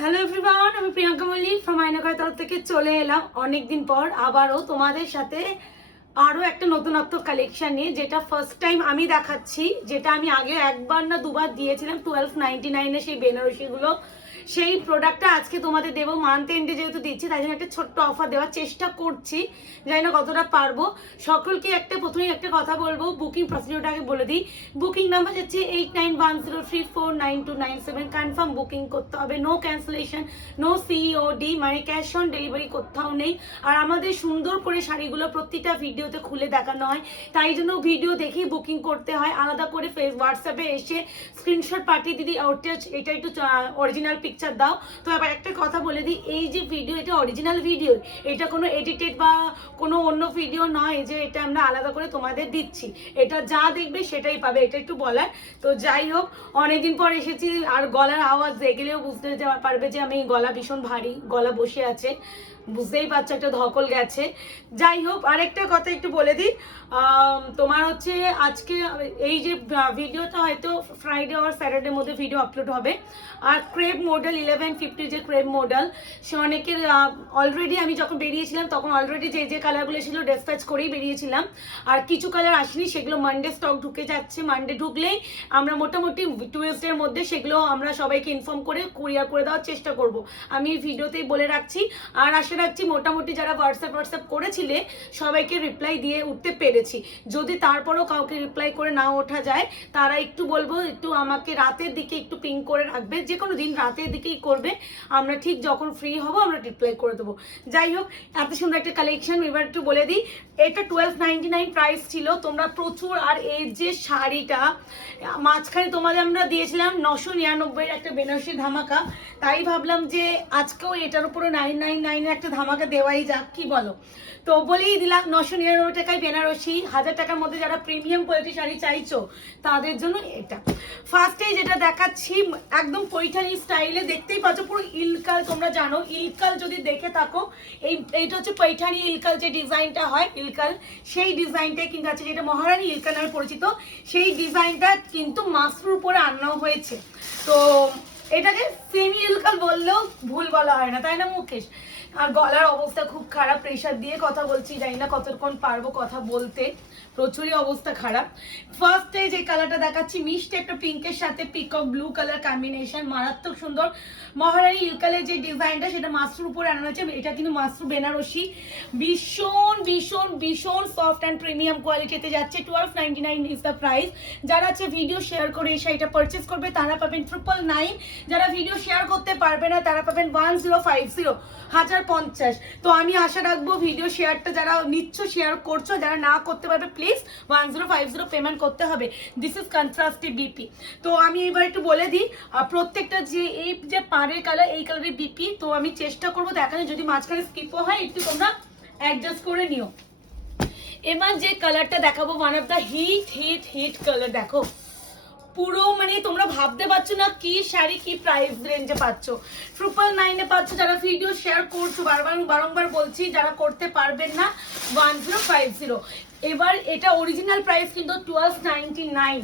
Hello everyone, আমি Priyanka Mallick from Aynaghor তরফ থেকে চলে এলাম অনেকদিন পর আবারও তোমাদের সাথে আরও একটা নতুনত্ব কালেকশন নিয়ে, যেটা ফার্স্ট টাইম আমি দেখাচ্ছি, যেটা আমি আগে একবার না দুবার দিয়েছিলাম 1299-এ সেই বেনারসিগুলো। সেই প্রোডাক্টটা আজকে তোমাদের দেবো। মান্থ এন্ডে যেহেতু দিচ্ছি তাই জন্য একটা ছোট্ট অফার দেওয়ার চেষ্টা করছি, জানি না কতটা পারবো। সকলকে প্রথমেই একটা কথা বলবো, বুকিং প্রসিডিউরটাকে বলে দিই। বুকিং নাম্বার হচ্ছে 8910349297। কনফার্ম বুকিং করতে হবে, নো ক্যান্সেলেশন, নো সিওডি, মানে ক্যাশ অন ডেলিভারি কোথাও নেই। আর আমাদের সুন্দর করে শাড়িগুলো প্রতিটা ভিডিওতে খুলে দেখানো হয়, তাই জন্য ভিডিও দেখেই বুকিং করতে হয়। আলাদা করে হোয়াটসঅ্যাপে এসে স্ক্রিনশট পাঠিয়ে দিদি এটা একটু অরিজিনাল পিকচার দাও। তো এবার একটা কথা বলে দিই, এই যে ভিডিও, এটা অরিজিনাল ভিডিও, এটা কোনো এডিটেড বা কোনো অন্য ভিডিও নয় যে এটা আমরা আলাদা করে তোমাদের দিচ্ছি। এটা যা দেখবে সেটাই পাবে, এটা একটু বলার। তো যাই হোক, অনেকদিন পর এসেছি, আর গলার আওয়াজ দেখলেও বুঝতে পারবে যে আমি গলা ভীষণ ভারী, গলা বসে আছে, বুঝতেই পারছো, একটা ধকল গেছে। যাই হোক, আরেকটা কথা একটু বলে দিই, তোমার হচ্ছে আজকে এই যে ভিডিওটা হয়তো ফ্রাইডে আর স্যাটারডের মধ্যে ভিডিও আপলোড হবে। আর ক্রেপ মডেল 1150 যে ক্রেপ মডেল, সে অনেকের অলরেডি আমি যখন বেরিয়েছিলাম তখন অলরেডি যে যে কালারগুলো ছিল ডিসপ্যাচ করেই বেরিয়েছিলাম। আর কিছু কালার আসেনি, সেগুলো মানডে স্টক ঢুকে যাচ্ছে। মানডে ঢুকলেই আমরা মোটামুটি টুয়েসডের মধ্যে সেগুলো আমরা সবাইকে ইনফর্ম করে কুরিয়ার করে দেওয়ার চেষ্টা করব, আমি ভিডিওতেই বলে রাখছি। আর আশা রাখছি মোটামুটি যারা হোয়াটসঅ্যাপ করেছিলে সবাইকে রিপ্লাই দিয়ে উঠতে পেরেছি। যদি তারপরেও কাউকে রিপ্লাই করে না ওঠা যায়, তারা একটু বলবো একটু আমাকে রাতের দিকে একটু পিং করে রাখবে, যে কোনো দিন রাতের দিকেই করবে, আমরা ঠিক যখন ফ্রি হব আমরা রিপ্লাই করে দেবো। যাই হোক, এত সুন্দর একটা কালেকশন। এবার একটু বলে দিই, এটা 1299 প্রাইস ছিল, তোমরা প্রচুর। আর এই যে শাড়িটা মাঝখানে তোমাদের আমরা দিয়েছিলাম 999 একটা বেনারসি ধামাকা, তাই ভাবলাম যে আজকেও এটার উপরে 999 একটা ধামাকা দেওয়াই যাক, কি বলো? তো বলেই দিলাম 999 টাকায় বেনারসি। 1000 টাকার মধ্যে যারা প্রিমিয়াম কোয়ালিটি শাড়ি চাইছো তাদের জন্য এটা। ফার্স্টে যেটা দেখাচ্ছি একদম পৈঠানি স্টাইলে, দেখতেই পাচ্ছ পুরো ইলকাল। তোমরা জানো ইলকাল যদি দেখে থাকো, এইটা হচ্ছে পৈঠানি ইলকাল, যে ডিজাইনটা হয় ইলকাল, সেই ডিজাইনটাই কিন্তু আছে, যেটা মহারানী ইলকাল নামে পরিচিত। সেই ডিজাইনটা কিন্তু মাসরুর উপরে আনা হয়েছে। তো এটাকে সেমি ইলকাল বললেও ভুল বলা হয় না, তাই না মুকেশ? আর গলার অবস্থা খুব খারাপ, প্রেশার দিয়ে কথা বলছি, জানি না কতক্ষণ পারবো কথা বলতে, প্রচুরই অবস্থা খারাপ। ফার্স্টে যে কালারটা দেখাচ্ছি মিষ্টি একটা পিঙ্কের সাথে পিকক ব্লু কালার কম্বিনেশন, মারাত্মক সুন্দর। মহারানী ইলকালের যে ডিজাইনটা সেটা মাসরুর উপরে আনা হয়েছে, এটা কিন্তু মাসরু বেনারসি, ভীষণ ভীষণ ভীষণ সফট অ্যান্ড প্রিমিয়াম কোয়ালিটিতে যাচ্ছে। 1299 ইজ দ্য প্রাইস। যারা আছে ভিডিও শেয়ার করে এই শাড়িটা পারচেস করবে তারা পাবেন 999। যারা ভিডিও শেয়ার করতে পারবে না তারা পাবেন 1050, 1050। তো আমি আশা রাখবো ভিডিও শেয়ারটা যারা নিচ্ছ শেয়ার করছো, যারা না করতে পারবে প্লিজ 1050 পেমেন্ট করতে হবে। This is contrasty BP. তো আমি এবার একটু বলে দিই, প্রত্যেকটা যে এই যে পাড়ের কালার, এই কালারের বিপি। তো আমি চেষ্টা করবো দেখানো, যদি মাঝখানে স্কিপও হয় একটু তোমরা অ্যাডজাস্ট করে নিও। এবার যে কালারটা দেখাবো, one of the hit colour. দেখো পুরো, মানে তোমরা ভাবতে পারছো না কি শাড়ি কি প্রাইস রেঞ্জে পাচ্ছ। 999 পাচ্ছ। যারা ভিডিও শেয়ার করছো, বারংবার বলছি, যারা করতে পারবেন না 1050। এবার এটা অরিজিনাল প্রাইস কিন্তু 1299।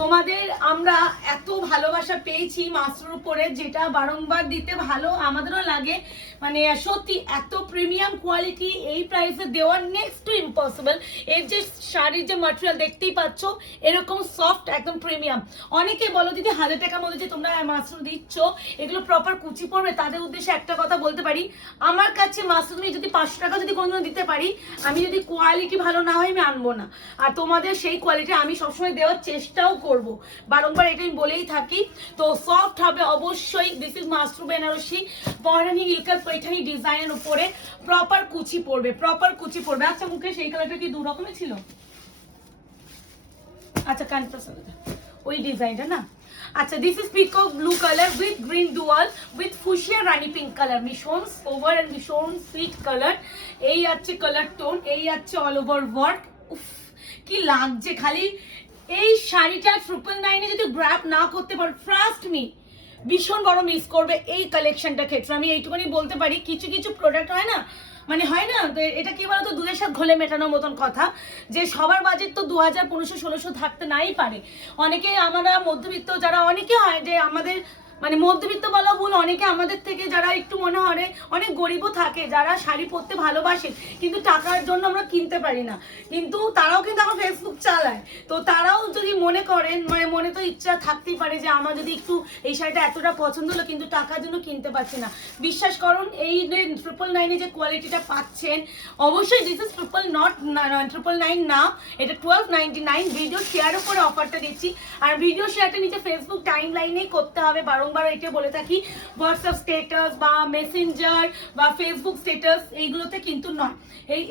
তোমাদের আমরা এত ভালোবাসা পেয়েছি মাসরুর উপরে, যেটা বারংবার দিতে ভালো আমাদেরও লাগে। মানে সত্যি এত প্রিমিয়াম কোয়ালিটি এই প্রাইসে দেওয়ার নেক্সট টু ইম্পসিবল। এর যে শাড়ির যে ম্যাটেরিয়াল দেখতেই পাচ্ছ, এরকম সফট একদম প্রিমিয়াম। অনেকে বলো দিদি 1000 টাকার মধ্যে যে তোমরা মাসরু দিচ্ছ এগুলো প্রপার কুচি পড়বে, তাদের উদ্দেশ্যে একটা কথা বলতে পারি, আমার কাছে মাসরু নিয়ে যদি 500 টাকা যদি কোনো দিতে পারি, আমি যদি কোয়ালিটি ভালো না হয় আমি আনবো না। আর তোমাদের সেই কোয়ালিটি আমি সবসময় দেওয়ার চেষ্টাও করব, বারংবার এটা আমি বলেই থাকি। তো সফট হবে অবশ্যই। দিস ইজ মাসরু বেনারসি, মহারানী ইলকাল পৈঠানি ডিজাইনের উপরে প্রপার কুচি পড়বে, আচ্ছা মুখে সেই কালারটা কি দু রকমের ছিল? আচ্ছা ওই ডিজাইনটা না। আচ্ছা, this is peacock blue colour with green dual with fuchsia Rani pink colour, ভীষণ ওভার এন্ড ভীষণ সুইট কালার। এই আছে কালার টোন, এই আছে অল ওভার ওয়ার্ক। উফ কি লাগছে খালি। এই শাড়িটা 999 যদি গ্র্যাব না করতে পারো, ট্রাস্ট মি ভীষণ বড় মিস করবে এই কালেকশনটা ক্ষেত্রে। আমি এইটুকুনি বলতে পারি, কিছু কিছু প্রোডাক্ট হয় না, মানে হয় না, তো এটা কি বলতো, দুধের সাথে ঘোলে মেটানোর মতন কথা, যে সবার বাজেট তো 2000, 1500, 1600 থাকতে নাই পারে। অনেকে আমরা মধ্যবিত্ত যারা, অনেকে হয় যে আমাদের মানে মধ্যবিত্ত বলা ভুল, অনেকে আমাদের থেকে যারা একটু মনে হয় অনেক গরিবও থাকে যারা শাড়ি পরতে ভালোবাসে কিন্তু টাকার জন্য আমরা কিনতে পারি না, কিন্তু তারাও কিন্তু আমার ফেসবুক চালায়। তো তারাও যদি মনে করেন, মানে মনে তো ইচ্ছা থাকতেই পারে যে আমার যদি একটু এই শাড়িটা এতটা পছন্দ হলো কিন্তু টাকার জন্য কিনতে পারছি না, বিশ্বাস করুন এই যে 999 যে কোয়ালিটিটা পাচ্ছেন, অবশ্যই দিস ইজ 999 না, এটা 1299। ভিডিও শেয়ারের উপরে অফারটা দিচ্ছি, আর ভিডিও শেয়ারটা নিচে ফেসবুক টাইম লাইনেই করতে হবে। বারংবার এটা বলে থাকি, হোয়াটসঅ্যাপ স্ট্যাটাস বা মেসেঞ্জার বা ফেসবুক স্ট্যাটাস এইগুলোতে কিন্তু নয়।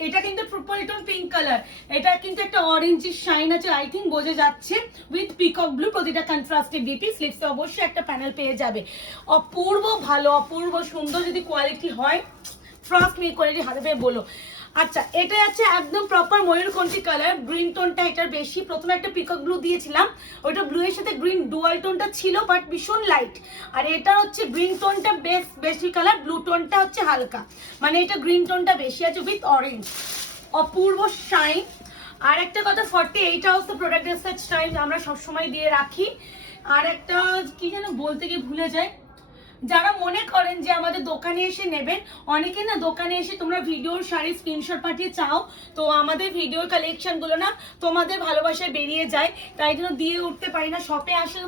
এটা কিন্তু ট্রিপল টোন পিঙ্ক কালার, এটা কিন্তু একটা অরেঞ্জের শাইন আছে, আই থিঙ্ক বোঝা যাচ্ছে, উইথ পিকক ব্লু, প্রতিটা কন্ট্রাস্টেড ডিপি। স্লিভসে অবশ্যই একটা প্যানেল পেয়ে যাবে। অপূর্ব ভালো, অপূর্ব সুন্দর যদি কোয়ালিটি হয়, ট্রাস্ট মি কোয়ালিটি হাতে পেয়ে বলো। আচ্ছা, এটা আছে একদম প্রপার ময়ূরকণ্ঠী কালার, গ্রিন টোনটা এটার বেশি। প্রথমে একটা পিকক ব্লু দিয়েছিলাম, ওইটা ব্লু এর সাথে গ্রিন ডুয়াল টোনটা ছিল বাট ভীষণ লাইট, আর এটা হচ্ছে গ্রিন টোনটা বেশি কালার, ব্লু টোনটা হচ্ছে হালকা, মানে এটা গ্রিন টোনটা বেশি আছে উইথ অরেঞ্জ, অপূর্ব শাইন। আর একটা কথা, 48 আওয়ার্স তো প্রোডাক্ট রিসার্চ টাইম আমরা সবসময় দিয়ে রাখি। আর একটা কি যেন বলতে গিয়ে ভুলে যায়, যারা মনে করেন যে আমাদের দোকানে এসে নেবেন, অনেকে না দোকানে এসে তোমরা ভিডিওর শাড়ি স্ক্রিনশট পাঠিয়ে চাও, তো আমাদের ভিডিওর কালেকশনগুলো না তোমাদের ভালোবাসায় বেরিয়ে যায়, তাই জন্য দিয়ে উঠতে পারি না। শপে আসলে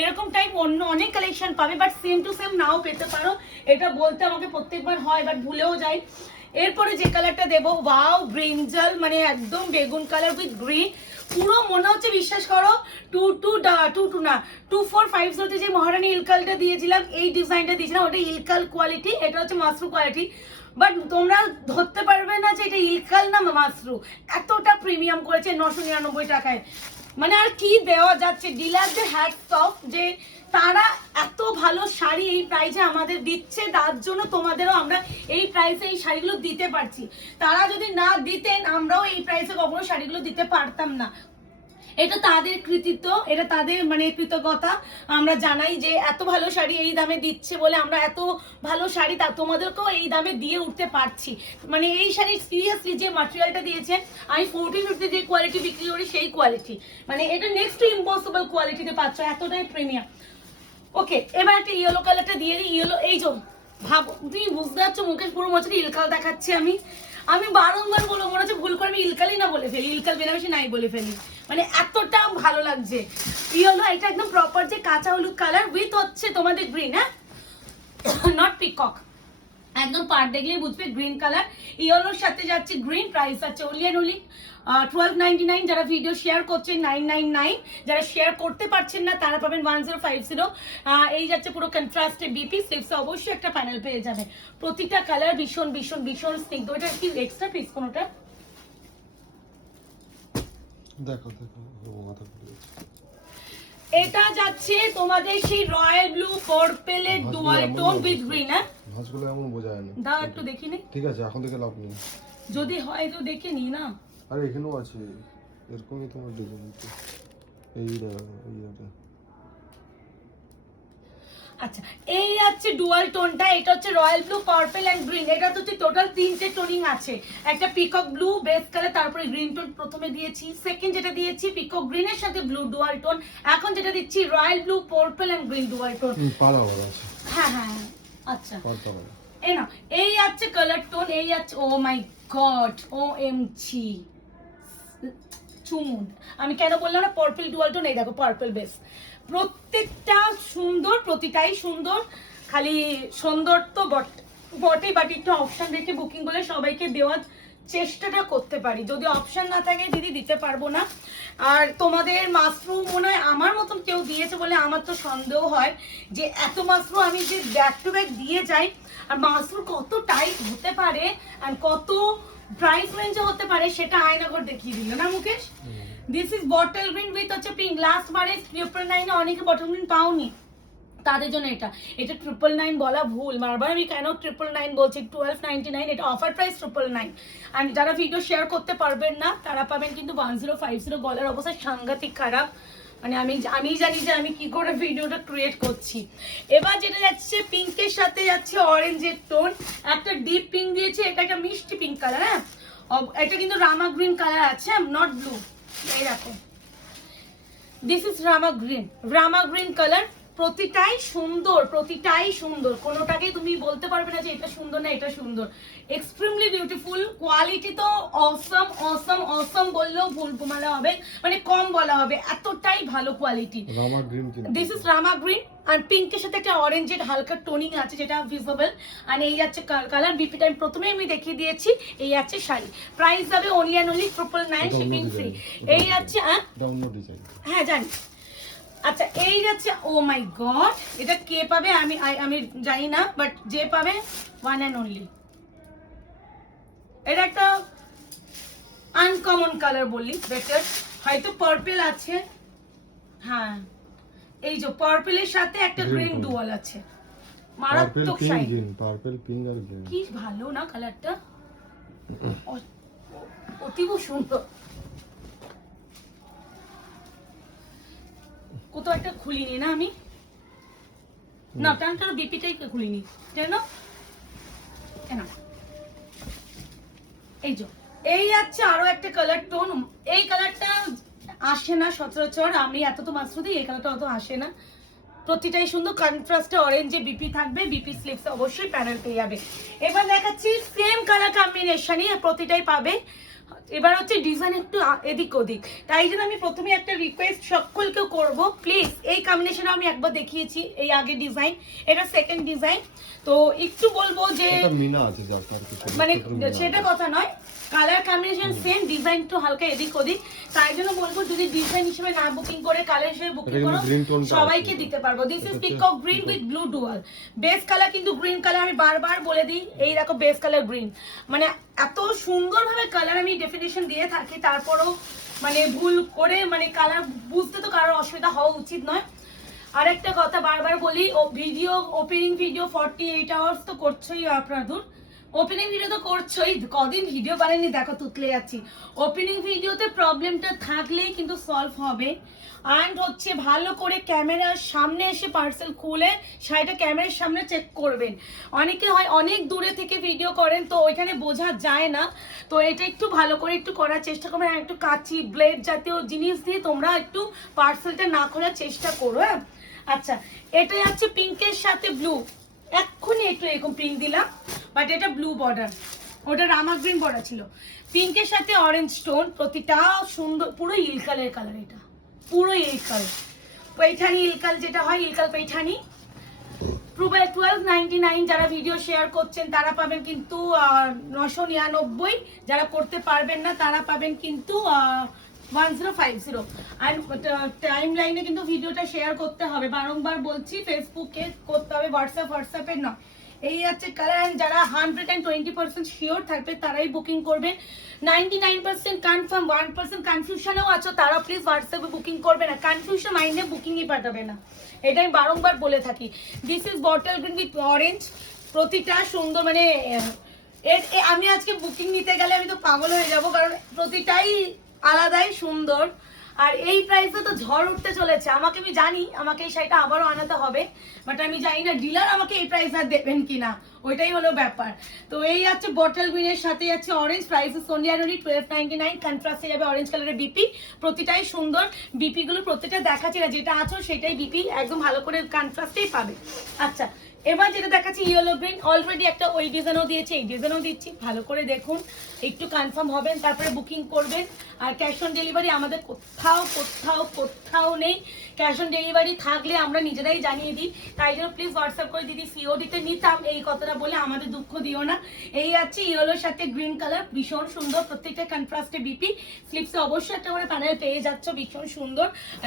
এরকম টাইপ অন্য অনেক কালেকশন পাবে, বাট সেম টু সেম নাও পেতে পারো, এটা বলতে আমাকে প্রত্যেকবার হয় বাট ভুলেও যাই। এরপরে যে কালারটা দেবো, ওয়াও ব্রিঞ্জাল, মানে একদম বেগুন কালার উইথ গ্রিন, পুরো মনে হচ্ছে, বিশ্বাস করো 2450 যে মহারানী ইলকালটা দিয়েছিলাম, এই ডিজাইনটা দিয়েছিলাম, ওটা ইলকাল কোয়ালিটি, এটা হচ্ছে মাসরু কোয়ালিটি, বাট তোমরা ধরতে পারবে না যে এটা ইলকাল না মাসরু, এতটা প্রিমিয়াম করেছে 999 টাকায়। মানে আর কি দেওয়া যাচ্ছে, ডিলারদের হ্যাটস অফ যে তারা এত ভালো শাড়ি এই প্রাইসে আমাদের দিচ্ছে, তার জন্য তোমাদেরও আমরা এই প্রাইসে এই শাড়িগুলো দিতে পারছি। তারা যদি না দিতেন আমরাও এই প্রাইসে কখনো শাড়িগুলো দিতে পারতাম না। এটা তাদের কৃতিত্ব, এটা তাদের মানে কৃতজ্ঞতা আমরা জানাই যে এত ভালো শাড়ি এই দামে দিচ্ছে বলে আমরা এত ভালো শাড়ি তা তোমাদেরকেও এই দামে দিয়ে উঠতে পারছি। মানে এই শাড়ির সিরিয়াসলি যে ম্যাটেরিয়ালটা দিয়েছেন, আমি 1450 যে কোয়ালিটি বিক্রি করি সেই কোয়ালিটি, মানে এটা নেক্সট টু ইম্পসিবল কোয়ালিটিতে পাচ্ছ, এতটাই প্রিমিয়াম। ওকে, এবার একটা ইয়েলো কালারটা দিয়ে দিই। ইয়েলো, এই যে ভাবো, তুমি বুঝতে পারছো মুখের পুরো মতো ইলকাল দেখাচ্ছে। আমি বারংবার বলবো, মনে হচ্ছে ভুল করে আমি ইলকালই না বলে ফেলি, ইলকাল বেনারসি নাই বলে ফেলি, মানে এতটা ভালো লাগছে। ইয়েলো, এটা একদম প্রপার যে কাঁচা হলুদ কালার উইথ হচ্ছে তোমাদের গ্রিন, হ্যাঁ নট পিকক, একদম পার দেখলেই বুঝবে গ্রিন কালার। ইয়েলোর সাথে যাচ্ছে গ্রিন, প্রাইস আছে only 1299। যারা ভিডিও শেয়ার করছেন 999, যারা শেয়ার করতে পারছেন না তারা পাবেন 1050। এই যাচ্ছে পুরো কন্ট্রাস্টে বিপি, স্লিভসে অবশ্যই একটা প্যানেল পেয়ে যাবে। প্রতিটা কালার ভীষণ ভীষণ ভীষণ স্নিগ্ধ। এটা কি এক্সট্রা পিস কোনটা? দেখো দেখো, মাথা ঘুরে এটা যাচ্ছে তোমাদের সেই রয়্যাল ব্লু পার্পেলের ডুয়াল টোন উইথ গ্রিন। হ্যাঁ, ভাঁজগুলো এমন বোঝা যায় না, দাও একটু দেখি নি, ঠিক আছে এখন থেকে লাভ নেই, যদি হয় তো দেখে নি না। আরে এখানেও আছে এরকমই তোমার ডিজাইন, এই এইটা। আচ্ছা, এই আছে ডুয়াল টোনটা, এটা হচ্ছে royal blue purple and green. এটা হচ্ছে টোটাল তিনটে টোনিং আছে, একটা পিকক ব্লু বেস কালার, তারপরে গ্রিন টোন প্রথমে দিয়েছি, সেকেন্ড যেটা দিয়েছি পিকক গ্রিনের সাথে ব্লু ডুয়াল টোন, এখন যেটা দিচ্ছি royal blue purple and green dual tone. পালা বলা আছে, হ্যাঁ হ্যাঁ, আচ্ছা পারতে হবে। এই না, এই আছে কালার টোন, এই আছে, ও মাই গড, OMG চুমুন। আমি কেন বললাম না পার্পল ডুয়াল টোন, এই দেখো পার্পল বেস, প্রত্যেকটা সুন্দর, প্রতিটাই সুন্দর, খালি সুন্দর তো বটে, বাট একটু অপশন রেখে বুকিং বলে সবাইকে দেওয়ার চেষ্টাটা করতে পারি, যদি অপশন না থাকে দিদি দিতে পারবো না। আর তোমাদের মাশরুম মনে হয় আমার মতন কেউ দিয়েছে বলে আমার তো সন্দেহ হয় যে এত মাশরুম আমি যে ব্যাক টু ব্যাক দিয়ে যাই, আর মাশরুম কত টাইট হতে পারে আর কত প্রাইস রেঞ্জে হতে পারে সেটা আয়নাঘর দেখিয়ে দিল না Mukesh. This is bottle green with হচ্ছে পিঙ্ক। লাস্ট বারে 999 অনেকে বটল গ্রিন পাওনি, তাদের জন্য এটা 999 বলা ভুল, বারবার আমি কেন 999 বলছি, 1299, এটা অফার প্রাইস 999। আর যারা ভিডিও শেয়ার করতে পারবেন না তারা পাবেন কিন্তু 1050। গলার অবস্থা সাংঘাতিক খারাপ, মানে আমি জানি যে আমি কি করে ভিডিওটা ক্রিয়েট করছি। এবার যেটা যাচ্ছে পিঙ্কের সাথে যাচ্ছে অরেঞ্জের টোন, একটা ডিপ পিঙ্ক দিয়েছে, এটা একটা মিষ্টি পিঙ্ক কালার। হ্যাঁ, এটা কিন্তু রামা গ্রিন কালার আছে, নট ব্লু। এই দেখো, this is Rama green colour, প্রতিটাই সুন্দর, প্রতিটাই সুন্দর, কোনোটাকেই তুমি বলতে পারবে না যে এটা সুন্দর না এটা সুন্দর। এক্সট্রিমলি বিউটিফুল, কোয়ালিটি তো অসম অসম অসম বললেও ভুল বলা হবে, মানে কম বলা হবে, এতটাই ভালো কোয়ালিটি। রামা গ্রিন কিন্তু দিস ইজ রামা গ্রিন, আর পিঙ্কের সাথে একটা অরেঞ্জের হালকা টোনিং আছে যেটা ভিজিবল। আর এই যাচ্ছে কালার, বিপিটা আমি প্রথমে আমি দেখিয়ে দিয়েছি। এই আছে শাড়ি, প্রাইস যাবে only and only 999, shipping free. এই আছে ডাউনলোড ডিজাইন, হ্যাঁ জানি। আচ্ছা এই যাচ্ছে, ও মাই গড, এটা কে পাবে আমি আমি জানি না, বাট যে পাবে ওয়ান অ্যান্ড অনলি। এটা একটা আনকমন কালার বলি বেটার, হয়তো পার্পল আছে, হ্যাঁ এই যে পার্পলের সাথে একটা গ্রিন ডুয়াল আছে, মারাত্মক শাইন। পার্পল পিঙ্ক আর গ্রিন, কি ভালো না কালারটা, অতীব সুন্দর। কোথাও একটা খুলিনি না আমি, না টানটা বিপিটাই খুলিনি কেন, কেন এই যে এই যাচ্ছে আরো একটা কালার টোন। এই কালারটা আসে না সচরাচর, আমি এত তো মাত্র দিই, এই কালারটা অত আসে না। প্রতিটাই সুন্দর, কন্ট্রাস্টে অরেঞ্জে বিপি থাকবে, বিপি স্লিপস অবশ্যই প্যানেল পেয়ে যাবে। এবার দেখাচ্ছি সেম কালার কম্বিনেশনই প্রতিটাই পাবে। এবার হচ্ছে ডিজাইন একটু এদিক ওদিক, তাই জন্য আমি প্রথমে একটা রিকোয়েস্ট সকলকে করব, প্লিজ এই কম্বিনেশন আমি একবার দেখিয়েছি, এই আগে ডিজাইন, এটা সেকেন্ড ডিজাইন, তো একটু বলবো যে এটা মিনা আছে যার কাছে, মানে সেটা কথা নয়, কালার কম্বিনেশন সেম, ডিজাইন তো হালকা এদিক ওদিক, তাই জন্য বলবো যদি ডিজাইন হিসেবে না বুকিং করে কালার হিসেবে বুকিং করো, সবাইকে দিতে পারবো। This is peacock green with blue dual, base colour কিন্তু গ্রিন কালার, আমি বারবার বলে দিই, এই দেখো বেস কালার গ্রিন, মানে এত সুন্দরভাবে কালার আমি ডেফিনেশন দিয়ে থাকি, তারপরও মানে ভুল করে মানে কালার বুঝতে তো কারোর অসুবিধা হওয়া উচিত নয়। আরেকটা কথা বারবার বলি, ও ভিডিও ওপেনিং ভিডিও 48 আওয়ার্স তো করছোই আপনাদের, ওপেনিং ভিডিও তো করছোই, কদিন ভিডিও বানাইনি দেখো তুতলে যাচ্ছি। ওপেনিং ভিডিওতে প্রবলেমটা থাকলেই কিন্তু সলভ হবে, অ্যান্ড হচ্ছে ভালো করে ক্যামেরার সামনে এসে পার্সেল খুলে শাড়িটা ক্যামেরার সামনে চেক করবেন। অনেকে হয় অনেক দূরে থেকে ভিডিও করেন, তো ওইখানে বোঝা যায় না, তো এটা একটু ভালো করে একটু করার চেষ্টা করবেন, একটু কাঁচি ব্লেড জাতীয় জিনিস দিয়ে তোমরা একটু পার্সেলটা না করার চেষ্টা করো। হ্যাঁ আচ্ছা, এটা হচ্ছে পিঙ্কের সাথে ব্লু, এক্ষুনি একটু এরকম পিঙ্ক দিলাম, বাট এটা ব্লু বর্ডার, ওটা রামা গ্রিন বর্ডার ছিল, পিঙ্কের সাথে অরেঞ্জ স্টোন, প্রতিটা সুন্দর, পুরো ইলকালের কালার, এটা পুরো ইলকাল पैठानी ইলকাল, যেটা হয় ইলকাল पैठानी। 1299 যারা ভিডিও শেয়ার করছেন তারা পাবেন কিন্তু 999, যারা করতে পারবেন না তারা পাবেন কিন্তু 1050। আর টাইম লাইনে কিন্তু ভিডিওটা শেয়ার করতে হবে, বারংবার বলছি, ফেসবুকে করতে হবে, হোয়াটসঅ্যাপে না। এই হচ্ছে কালার, যারা 120% শিওর থাকবে তারাই বুকিং করবে, 99% কনফার্ম, 1% কনফিউশনেও আছো তারা প্লিজ হোয়াটসঅ্যাপে বুকিং করবে না, কনফিউশন মাইন্ডে বুকিংই পাঠাবে না, এটা আমি বারংবার বলে থাকি। This is bottle green with orange, প্রতিটা সুন্দর, মানে আমি আজকে বুকিং নিতে গেলে আমি তো পাগল হয়ে যাব, কারণ প্রতিটাই আলাদাই সুন্দর। আর এই প্রাইসে তো ঝড় উঠতে চলেছে, আমাকে আমি জানি আমাকে এই শাড়িটা আবারও আনাতে হবে, বাট আমি জানি না ডিলার আমাকে এই প্রাইস আর দেবেন কিনা, ওইটাই হলো ব্যাপার। তো এই আছে বটল গ্রিনের সাথে আছে অরেঞ্জ, প্রাইস সোনিয়া রনি 1299, কন্ট্রাস্টে যাবে অরেঞ্জ কালারের বিপি, প্রতিটাই সুন্দর, বিপি গুলো প্রত্যেকটা দেখাচ্ছি না, যেটা আছো সেটাই বিপি, একদম ভালো করে কন্ট্রাস্টেই পাবে। আচ্ছা এবার যেটা দেখাচ্ছি ইয়েলো গ্রিন, অলরেডি একটা ওই ডিজাইনও দিয়েছি, এই ডিজাইনও দিচ্ছি, ভালো করে দেখুন, একটু কনফার্ম হবেন তারপরে বুকিং করবেন। আর ক্যাশ অন ডেলিভারি আমাদের কোথাও কোথাও কোথাও নেই, ক্যাশ অন ডেলিভারি থাকলে আমরা নিজেরাই জানিয়ে দিই, তাই জন্য প্লিজ হোয়াটসঅ্যাপ করে দিদি সিওডিতে নিতাম, এই কথাটা বলে আমাদের দুঃখ দিও না। এই আছে ইয়েলোর সাথে গ্রিন কালার, ভীষণ সুন্দর, প্রত্যেকটা কন্ট্রাস্টে বিপি, স্লিপসে অবশ্যই একটা করে প্যানেল পেয়ে যাচ্ছ, ভীষণ সুন্দর,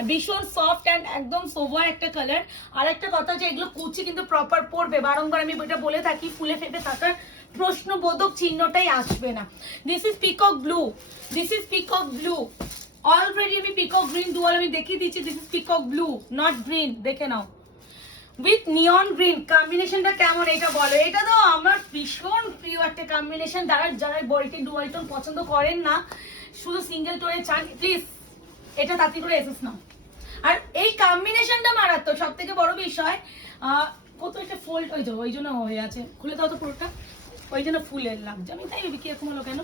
ভীষণ সফট অ্যান্ড একদম সোভার একটা কালার। আর একটা কথা যে এগুলো কুচি কিন্তু প্রপার পড়বে, বারংবার আমি এটা বলে থাকি, ফুলে ফেটে থাকার প্রশ্নবোধক চিহ্নটাই আসবে না। This is peacock blue, this is peacock blue, already আমি পিকক গ্রিন ডুয়াল আমি দেখিয়ে দিচ্ছি, this is peacock blue not green, দেখে নাও, উইথ নিয়ন গ্রিন, কম্বিনেশনটা কেমন এটা বলো। এটা তো আমার ভীষণ প্রিয় একটা কম্বিনেশন, যারা বডিতে ডুয়াল টোন পছন্দ করেন না, শুধু সিঙ্গেল টোনে চান, প্লিজ এটা তাড়াতাড়ি করে এসেস নাও। আর এই কম্বিনেশনটা মারাত্মক, সব থেকে বড় বিষয় কত একটা ফোল্ড, ওই জন্য হয়ে আছে, খুলে দাও তো পুরোটা, ওই জন্য ফুলের লাগছে, আমি তাই ভেবে কিরকম হলো কেন,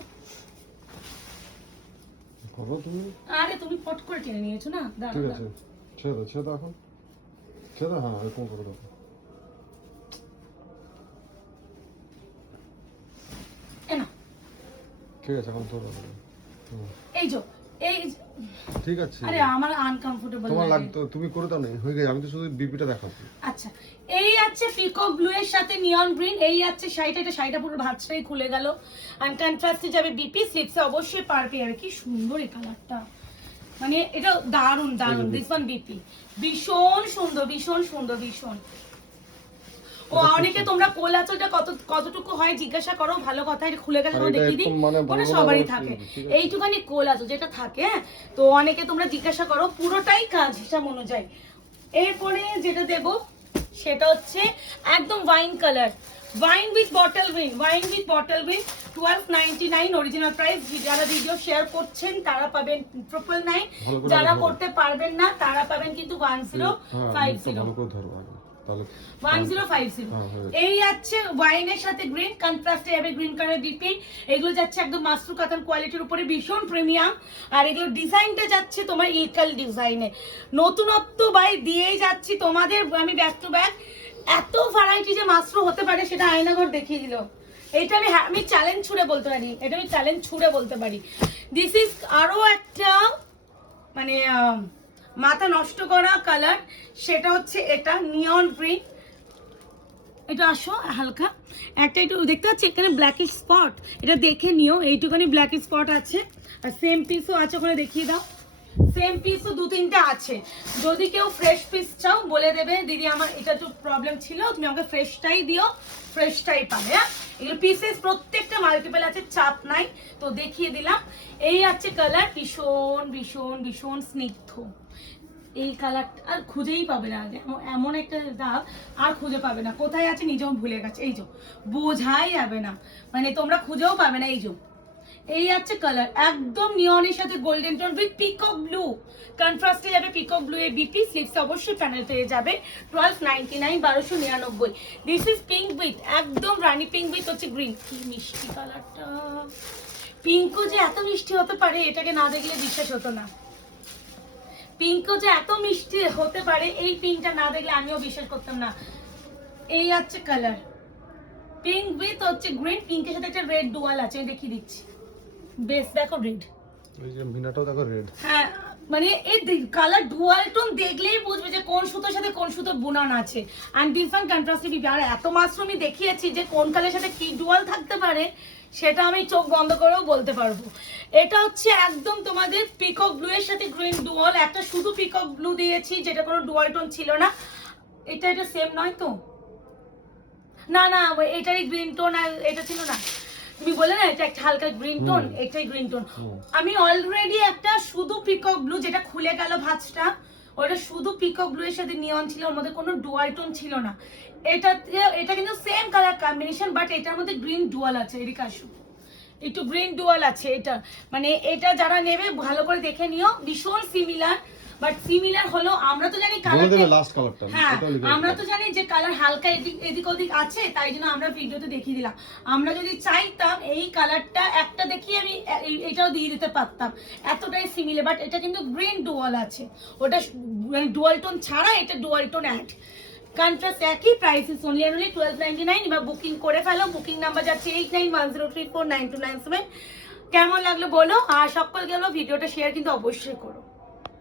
করো তুমি, আরে তুমি ফট করে টেনে নিয়েছো না, ঠিক আছে ছেড়ে দাও এখন। খেয়ে দাও, হ্যাঁ এরকম করে দাও। ঠিক আছে, এখন তোর এই যে এই ঠিক আছে। আরে আমার আনকমফোর্টেবল তোমার লাগতো, তুমি করে দাও না, হয়ে গেছে। আমি তো শুধু বিপিটা দেখাবো। আচ্ছা, এই আছে পিকক ব্লু এর সাথে নিয়ন গ্রিন, এই আছে শাড়িটা, এটা শাড়িটা পুরো ভাঁজটাই খুলে গেল। আর কন্ট্রাস্টে যাবে বিপি, স্লিপসে অবশ্যই পার পেয়ে যাবে। কি সুন্দর এই কালারটা, মানে এটা দারুন দারুন। দিস ওয়ান বিপি, ভীষণ সুন্দর, ভীষণ সুন্দর, ভীষণ। ও অনেকে তোমরা কোল আঁচলটা কতটুকু হয় জিজ্ঞাসা করো, ভালো কথা। এটা খুলে গেলে তোমরা দেখিয়ে দিই, ওটা সবারই থাকে এইটুখানি কোল আঁচল যেটা থাকে। হ্যাঁ, তো অনেকে তোমরা জিজ্ঞাসা করো, পুরোটাই কাজ হিসাব অনুযায়ী। এরপরে যেটা দেবো সেটা হচ্ছে একদম wine colour, wine with bottle green, wine with bottle green, 1299 original price. যারা ভিডিও শেয়ার করছেন তারা পাবেন 999, যারা করতে পারবেন না তারা পাবেন কিন্তু 1050। 1050 এই যাচ্ছে ওয়াইনের সাথে গ্রিন, কন্ট্রাস্টে যাবে গ্রিন কালার বিপি। এগুলো যাচ্ছে একদম মাস্টার কাতান কোয়ালিটির উপরে, ভীষণ প্রিমিয়াম। আর এগুলো ডিজাইনটা যাচ্ছে তোমার ইলকাল ডিজাইনে, নতুনত্ব বাই দিয়েই যাচ্ছি তোমাদের আমি ব্যাক টু ব্যাক। এত ভ্যারাইটি যে মাস্টার হতে পারে সেটা আয়নাঘর দেখিয়ে দিল। এটা আমি চ্যালেঞ্জ ছুড়ে বলতে পারি, এটা আমি চ্যালেঞ্জ ছুড়ে বলতে পারি। দিস ইজ আরো একটা মানে মাথা নষ্ট করা কালার, সেটা হচ্ছে এটা নিয়ন গ্রিন। এটা আসো হালকা একটা, একটু দেখতে পাচ্ছি এখানে ব্ল্যাকিশ স্পট, এটা দেখে নিও, এইটুখানি ব্ল্যাকিশ স্পট আছে। আর সেম পিসও আছে, ওখানে দেখিয়ে দাও। সেম পিসও 2-3টা আছে। যদি কেউ ফ্রেশ পিস চাও বলে দেবে, দিদি আমার এটা একটু প্রবলেম ছিল, তুমি আমাকে ফ্রেশটাই দিও, ফ্রেশটাই পাবে। হ্যাঁ, এগুলো পিসেস প্রত্যেকটা মাল্টিপল আছে, চাপ নাই। তো দেখিয়ে দিলাম। এই আছে কালার, ভীষণ ভীষণ ভীষণ স্নিগ্ধ। এই কালারটা আর খুঁজেই পাবে না, এমন একটা দাগ আর খুঁজে পাবে না। কোথায় আছে নিজেও ভুলে গেছে, এই যে বোঝাই যাবে না, মানে তোমরা খুঁজেও পাবে না। এই যে এই আছে কালার একদম নিয়নের সাথে golden tone with peacock blue, কন্ট্রাস্টে যাবে পিকক ব্লু এর বিপি। স্লিপস অবশ্যই প্যানেল পেয়ে যাবে 1299, 1299। দিস ইজ পিঙ্ক উইথ একদম রানী পিঙ্ক উইথ হচ্ছে গ্রিন। কি মিষ্টি কালারটা, পিঙ্কও যে এত মিষ্টি হতে পারে এটাকে না দেখলে বিশ্বাস হতো না। পিঙ্কও যে এত মিষ্টি হতে পারে এই পিঙ্কটা না দেখলে আমিও বিশ্বাস করতাম না। এই আছে কালার পিঙ্ক উইথ হচ্ছে গ্রিন, পিঙ্কের সাথে একটা রেড ডুয়াল আছে, আমি দেখিয়ে দিচ্ছি। বেশ দেখো রেড, এই যে মিনাটাও দেখো রেড। হ্যাঁ, মানে এই কালার ডুয়াল টোন দেখলেই বুঝবে যে কোন সুতোর সাথে কোন সুতোর বুনান আছে। অ্যান্ড ডিফারেন্ট কন্ট্রাস্টে বিপি। আর এত মাত্র আমি দেখিয়েছি যে কোন কালারের সাথে কি ডুয়াল থাকতে পারে সেটা আমি চোখ বন্ধ করেও বলতে পারবো। এটা হচ্ছে একদম তোমাদের পিকক ব্লু এর সাথে গ্রিন ডুয়াল, একটা শুধু পিকক ব্লু দিয়েছি যেটা কোনো ডুয়াল টোন ছিল না। এটা সেম নয় তো, না না এটারই গ্রিন টোন আর এটা ছিল না, তুমি বলে না এটা একটা হালকা গ্রিন টোন, এটাই গ্রিন টোন। আমি অলরেডি একটা শুধু পিকক ব্লু যেটা খুলে গেল ভাঁজটা, ওটা শুধু পিকক ব্লু এর সাথে নিয়ন ছিল, ওর মধ্যে কোনো ডুয়াল টোন ছিল না। এটা কিন্তু সেম কালার কম্বিনেশন, বাট এটার মধ্যে গ্রিন ডুয়াল আছে। এদিকে আসো, একটু গ্রিন ডুয়াল আছে এটা, মানে এটা যারা নেবে ভালো করে দেখে নিও। ভীষণ সিমিলার, বাট সিমিলার হলো আমরা তো জানি কালারটা, হ্যাঁ আমরা তো জানি যে কালার হালকা এদিক ওদিক আছে, তাই জন্য আমরা ভিডিওতে দেখিয়ে দিলাম। আমরা যদি চাইতাম এই কালারটা একটা দেখিয়ে আমি এটাও দিয়ে দিতে পারতাম, এতটাই সিমিলার। বাট এটা কিন্তু গ্রিন ডুয়াল আছে, ওটা মানে ডুয়াল টোন ছাড়া, এটা ডুয়াল টোন অ্যাড। কন্ট্রাস্ট একই, প্রাইস ইজ অনলি 1299। এবার বুকিং করে ফেলো, বুকিং নাম্বার যাচ্ছে 8910349297। কেমন লাগলো বলো, আর সকলকে ভিডিওটা শেয়ার কিন্তু অবশ্যই করো।